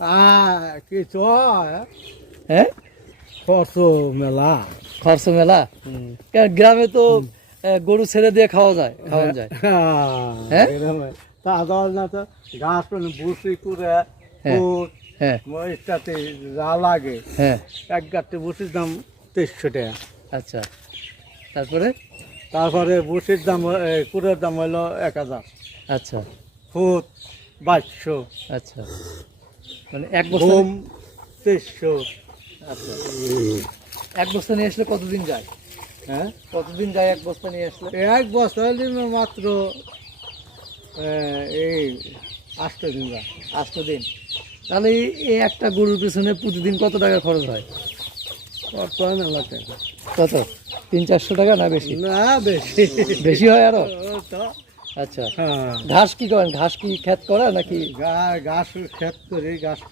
কিছু হয়, হ্যাঁ, খরচ মেলা। খরচ মেলা। কারণ গ্রামে তো গরু ছেড়ে দিয়ে খাওয়া যায়। হ্যাঁ? তা দল না তো ঘাস বুসি করে হ্যাঁ। ফুট হ্যাঁ, ইত্যাদি যা লাগে, হ্যাঁ, এক গাঁটে বুসির দাম 2300 টাকা। আচ্ছা। তারপরে? তারপরে বুসির দাম কুড়ের দাম হলো 1000, আচ্ছা, ফুট 2200, আচ্ছা। মানে এক বস্তা, ঘুম 2300। আচ্ছা, এক বস্তা নিয়ে আসলে কতদিন যায়? হ্যাঁ, কতদিন যায় এক বস্তা নিয়ে আসলে? এক বছর মাত্র এই 8 দিন যায়। 8 দিন। তাহলে এই একটা গরুর পিছনে প্রতিদিন কত টাকা খরচ হয়? বর্তমান মেলা টাকা। কত? 300-400 টাকা না বেশি? না বেশি, বেশি হয় আরো? তো আচ্ছা। হ্যাঁ, ঘাস কি করেন? ঘাস কি ক্ষেত করা নাকি? ঘাস ক্ষেত করি, ঘাস